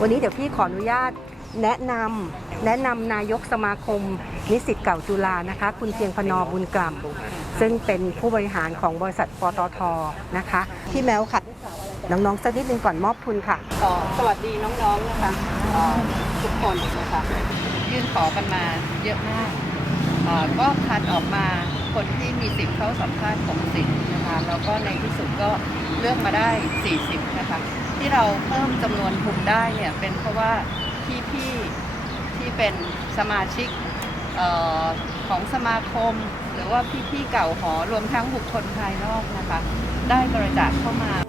วันนี้เดี๋ยวพี่ขออนุญาตแนะนำแนะนำนายกสมาคม นิสิตเก่าจุฬานะคะ คุณเพียงพนอบุญกล่ำซึ่งเป็นผู้บริหารของบริษัทปตทนะคะพี่แมวค่ะน้องๆสักนิดนึงก่อนมอบทุนค่ะ สวัสดีน้องๆนะคะทุกคนนะคะยื่นขอกันมาเยอะมากก็คัดออกมาคนที่มีสิทธิ์เข้าสัมภาษณ์ของสิทธิ์นะคะแล้วก็ในที่สุดก็เลือกมาได้ 40 นะคะ ที่เราเพิ่มจำนวนผุ่มได้เนี่ยเป็นเพราะว่าพี่ๆที่เป็นสมาชิกออของสมาคม หรือว่าพี่ๆเก่าหอรวมทั้งบุคคลภายนอกนะคะ ได้บริจาคเข้ามา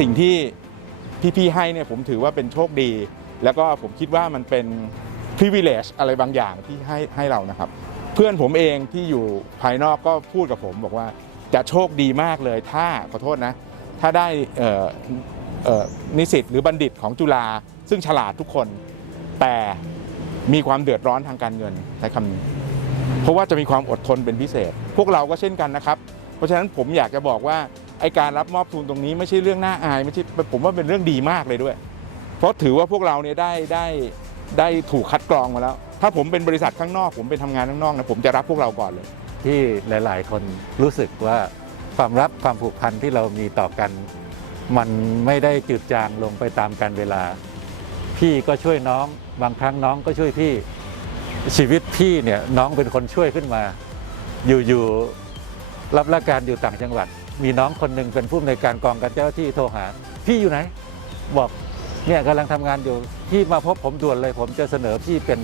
สิ่งที่พี่ๆให้เนี่ยผมถือว่าเป็นโชคดี แล้วก็ผมคิดว่ามันเป็น privilege อะไรบางอย่างที่ให้ให้เรานะครับ เพื่อนผมเองที่อยู่ภายนอกก็พูดกับผมบอกว่าจะโชคดีมากเลยถ้าขอโทษนะ ถ้าได้นิสิตหรือบัณฑิตของจุฬาซึ่งฉลาดทุกคน แต่มีความเดือดร้อนทางการเงินใช้คำนี้เพราะว่าจะมีความอดทนเป็นพิเศษ พวกเราก็เช่นกันนะครับ เพราะฉะนั้นผมอยากจะบอกว่า ไอการรับมอบทุนตรงนี้ไม่ใช่เรื่องน่าอายไม่ใช่ผมว่าเป็นเรื่องดีมากเลยด้วย เพราะถือว่าพวกเราเนี่ยได้ได้ได้ถูกคัดกรองมาแล้ว ถ้าผมเป็นบริษัทข้างนอก ผมเป็นทำงานข้างนอกนะผมจะรับพวกเราก่อนเลย ที่หลาย ๆ คนรู้สึกว่าความรักความผูกพันที่เรามีต่อกัน มันไม่ได้จืดจางลงไปตามการเวลา พี่ก็ช่วยน้อง บางครั้งน้องก็ช่วยพี่ชีวิตพี่เนี่ยน้องเป็นคนช่วยขึ้นมา อยู่ๆรับราชการอยู่ต่างจังหวัด มีน้องคนหนึ่งเป็นผู้อำนวยการกองการเจ้าหน้าที่โทรหา พี่อยู่ไหน บอกเนี่ยกำลังทำงานอยู่พี่มาพบผมด่วนเลยผมจะเสนอพี่เป็น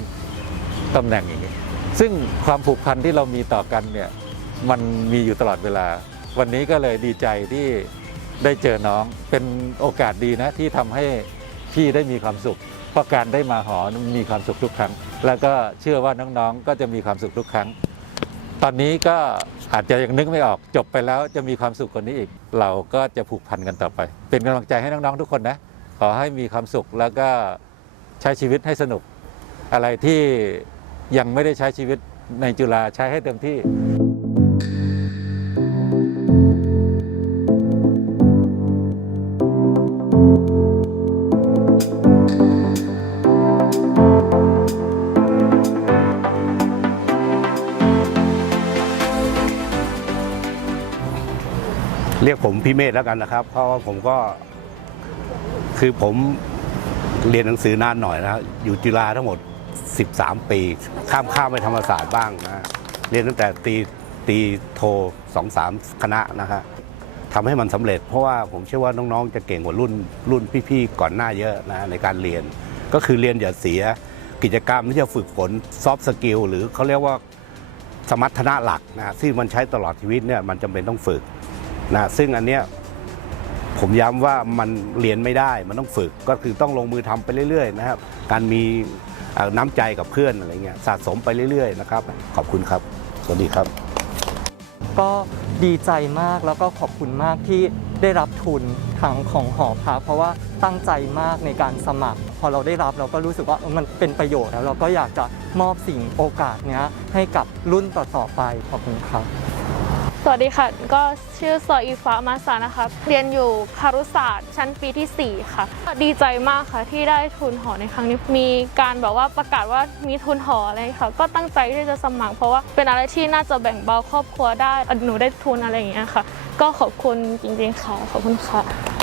ตำแหน่งอย่างนี้ ซึ่งความผูกพันที่เรามีต่อกันเนี่ยมันมีอยู่ตลอดเวลา วันนี้ก็เลยดีใจที่ได้เจอน้องเป็นโอกาสดีนะที่ทำให้พี่ได้มีความสุข เพราะการได้มาหอมีความสุขทุกครั้ง แล้วก็เชื่อว่าน้องๆก็จะมีความสุขทุกครั้ง ตอนนี้ก็อาจจะยังนึกไม่ออกจบไปแล้วจะมีความสุขกว่านี้อีก เราก็จะผูกพันกันต่อไป เป็นกำลังใจให้น้องๆทุกคนนะ ขอให้มีความสุขแล้วก็ใช้ชีวิตให้สนุก อะไรที่ยังไม่ได้ใช้ชีวิตในจุฬาใช้ให้เต็มที่ เรียกผมพี่เมธแล้วกันนะครับ เพราะว่าผมก็คือผมเรียนหนังสือนานหน่อยนะครับอยู่จุฬาทั้งหมด 13 ปี ข้ามข้ามไปธรรมศาสตร์บ้างนะเรียนตั้งแต่ตีตีโทสองสามคณะนะฮะทำให้มันสำเร็จ เพราะว่าผมเชื่อว่าน้องๆ จะเก่งกว่ารุ่นรุ่นพี่ๆ ก่อนหน้าเยอะนะในการเรียน ก็คือเรียนอย่าเสียกิจกรรมที่จะฝึกฝนซอฟต์สกิลหรือเขาเรียกว่าสมรรถนะหลักนะที่มันใช้ตลอดชีวิตเนี่ยมันจำเป็นต้องฝึก นะซึ่งอันเนี้ยผมย้ำว่ามันเรียนไม่ได้มันต้องฝึกก็คือต้องลงมือทำไปเรื่อยๆนะครับ การมีน้ำใจกับเพื่อนอะไรเงี้ยสะสมไปเรื่อยๆนะครับ ขอบคุณครับ สวัสดีครับ ก็ดีใจมากแล้วก็ขอบคุณมากที่ได้รับทุนทางของหอพักเพราะว่าตั้งใจมากในการสมัคร พอเราได้รับเราก็รู้สึกว่ามันเป็นประโยชน์แล้วเราก็อยากจะมอบสิ่งโอกาสนี้ให้กับรุ่นต่อๆไปขอบคุณครับ สวัสดีค่ะ ก็ชื่อซออีฟ้ามาสานะคะ เรียนอยู่คารุศาสตร์ชั้นปีทีสี่ 4 ค่ะ ดีใจมากค่ะที่ได้ทุนหอในครั้งนี้ มีการแบบว่าประกาศว่ามีทุนหออะไรค่ะ ก็ตั้งใจที่จะสมัคร เพราะว่าเป็นอะไรที่น่าจะแบ่งเบาครอบครัวได้ หนูได้ทุนอะไรอย่างเงี้ยค่ะ ก็ขอบคุณจริงๆค่ะ ขอบคุณค่ะ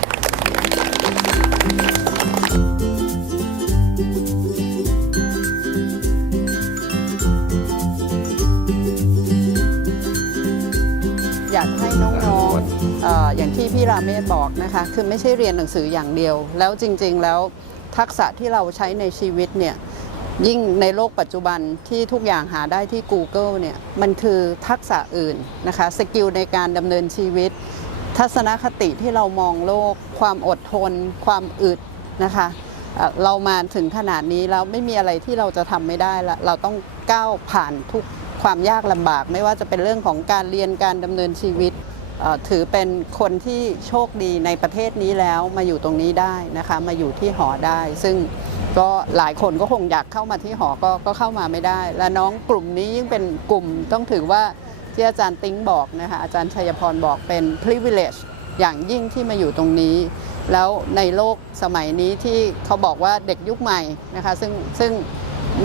อยากให้น้องๆเอออย่างที่พี่ราเมศบอกนะคะ คือไม่ใช่เรียนหนังสืออย่างเดียว แล้วจริง ๆ แล้วทักษะที่เราใช้ในชีวิตเนี่ยยิ่งในโลกปัจจุบันที่ทุกอย่างหาได้ที่ Google เนี่ยมันคือทักษะอื่นนะคะสกิลในการดำเนินชีวิต ทัศนคติที่เรามองโลก ความอดทน ความอึดนะคะเรามาถึงขนาดนี้แล้วไม่มีอะไรที่เราจะทำไม่ได้ละเราต้องก้าวผ่านทุก ความยากลำบาก ไม่ว่าจะเป็นเรื่องของการเรียนการดำเนินชีวิต ถือเป็นคนที่โชคดีในประเทศนี้แล้วมาอยู่ตรงนี้ได้นะคะมาอยู่ที่หอได้ ซึ่งก็หลายคนก็คงอยากเข้ามาที่หอก็ก็เข้ามาไม่ได้ และน้องกลุ่มนี้ยิ่งเป็นกลุ่มต้องถือว่าที่อาจารย์ติ้งบอกนะคะอาจารย์ชัยพรบอกเป็น privilege อย่างยิ่งที่มาอยู่ตรงนี้ แล้วในโลกสมัยนี้ที่เขาบอกว่าเด็กยุคใหม่นะคะซึ่งซึ่ง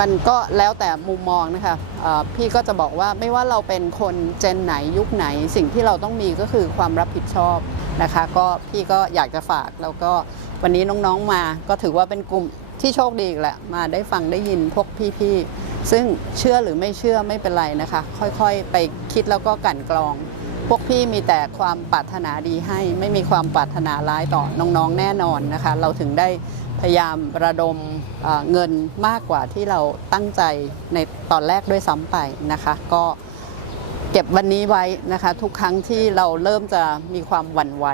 มันก็แล้วแต่มุมมองนะคะเอ่อพี่ก็จะบอกว่าไม่ว่าเราเป็นคนเจนไหนยุคไหน สิ่งที่เราต้องมีก็คือความรับผิดชอบนะคะ ก็พี่ก็อยากจะฝากแล้วก็วันนี้น้องๆมาก็ถือว่าเป็นกลุ่มที่โชคดีอีกแหละมาได้ฟังได้ยินพวกพี่ๆซึ่งเชื่อหรือไม่เชื่อไม่เป็นไรนะคะ ค่อยๆ ไปคิดแล้วก็กั่นกรอง พวกพี่มีแต่ความปรารถนาดีให้ ไม่มีความปรารถนาร้ายต่อน้องๆแน่นอนนะคะ เราถึงได้ พยายามระดมเอ่อเงินมากกว่าที่เราตั้งใจในตอนแรกด้วยซ้ำไปนะคะ ก็เก็บวันนี้ไว้นะคะ ทุกครั้งที่เราเริ่มจะมีความหวั่นไหว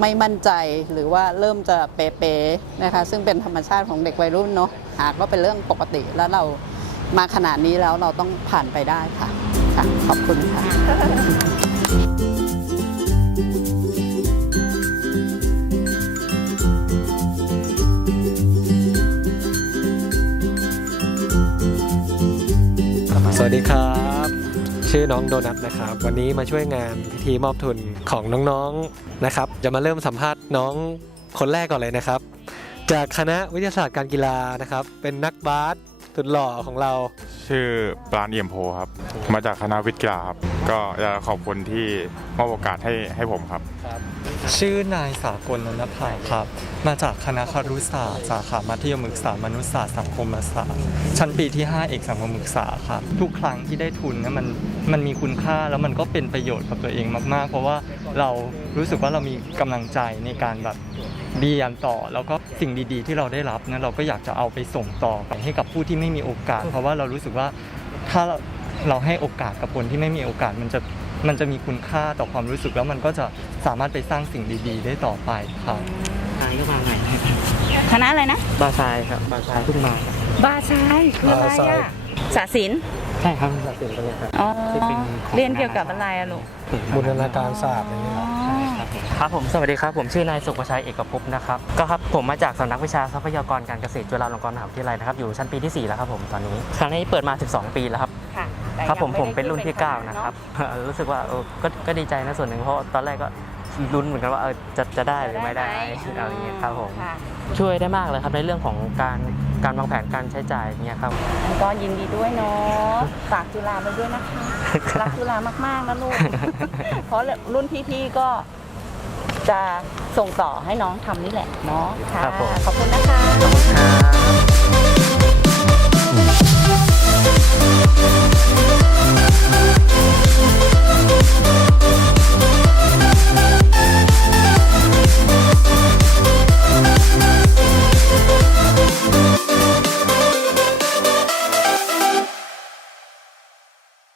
ไม่มั่นใจหรือว่าเริ่มจะเป๊ะๆนะคะ ซึ่งเป็นธรรมชาติของเด็กวัยรุ่นเนาะหากก็เป็นเรื่องปกติแล้วเรามาขนาดนี้แล้วเราต้องผ่านไปได้ค่ะค่ะขอบคุณค่ะ วัสดีครับ ชื่อน้องโดนัทนะครับ วันนี้มาช่วยงานพิธีมอบทุนของน้องๆนะครับ จะมาเริ่มสัมภาษณ์น้องคนแรกก่อนเลยนะครับ จากคณะวิทยาศาสตร์การกีฬานะครับ เป็นนักบาสสุดหล่อของเรา ชื่อปราณเอี่ยมโพครับ มาจากคณะวิทย์กีฬาครับ ก็อยากจะขอบคุณที่มอบโอกาสให้ให้ผมครับ ชื่อนายสากลนนภาครับ มาจากคณะครุศาสตร์สาขามัธยมศึกษามนุษยศาสตร์สังคมศาสตร์ชั้นปีที่ 5 เอกสังคมศึกษาครับทุกครั้งที่ได้ทุนเนะมันมันมีคุณค่าแล้วมันก็เป็นประโยชน์กับตัวเองมาก ๆ เพราะว่าเรารู้สึกว่าเรามีกำลังใจในการแบบเรียนต่อ แล้วก็สิ่งดีๆ ที่เราได้รับนะเราก็อยากจะเอาไปส่งต่อไปให้กับผู้ที่ไม่มีโอกาส เพราะว่าเรารู้สึกว่าถ้าเราให้โอกาสกับคนที่ไม่มีโอกาสมันจะ มันจะมีคุณค่าต่อความรู้สึกแล้วมันก็จะสามารถไปสร้างสิ่งดีๆ ได้ต่อไปครับคณะอะไรนะ บาซายครับบาซายทุ่งมาบาชายคืออะไรอะสาศิลป์ใช่ครับตัดสินไปเลยครับอ๋อที่เป็นของเรียนเกี่ยวกับอะไรอะลูกบูรณาการศาสตร์อะไรเงี้ยอ๋อครับผมสวัสดีครับผมชื่อนายสุภชัยเอกภพนะครับก็ครับผมมาจากสำนักวิชาทรัพยากรการเกษตรจุฬาลงกรณ์มหาวิทยาลัยนะครับอยู่ชั้นปีที่ 4 แล้วครับผมตอนนี้ครั้งนี้เปิดมา 12 ปีแล้วครับ ค่ะ แต่ครับผมยังผมเป็นรุ่นที่ไได้9นะครับ รู้สึกว่าเออก็ก็ดีใจนะส่วนหนึ่งเพราะตอนแรกก็ลุ้นเหมือนกันว่าเออจะจะได้หรือไม่ได้หอะไรอย่างเงี้ยครับผมค่ะช่วยได้มากเลยครับในเรื่องของการการวางแผนการใช้จ่ายอย่างเงี้ยครับก็ยินดีด้วยเนาะฝากจุฬาไปด้วยนะคะ รักจุฬามากๆนะลูก เพราะรุ่นพี่ๆก็จะส่งต่อให้น้องทำนี่แหละเนาะค่ะครับผม ขอบคุณนะคะ ครับ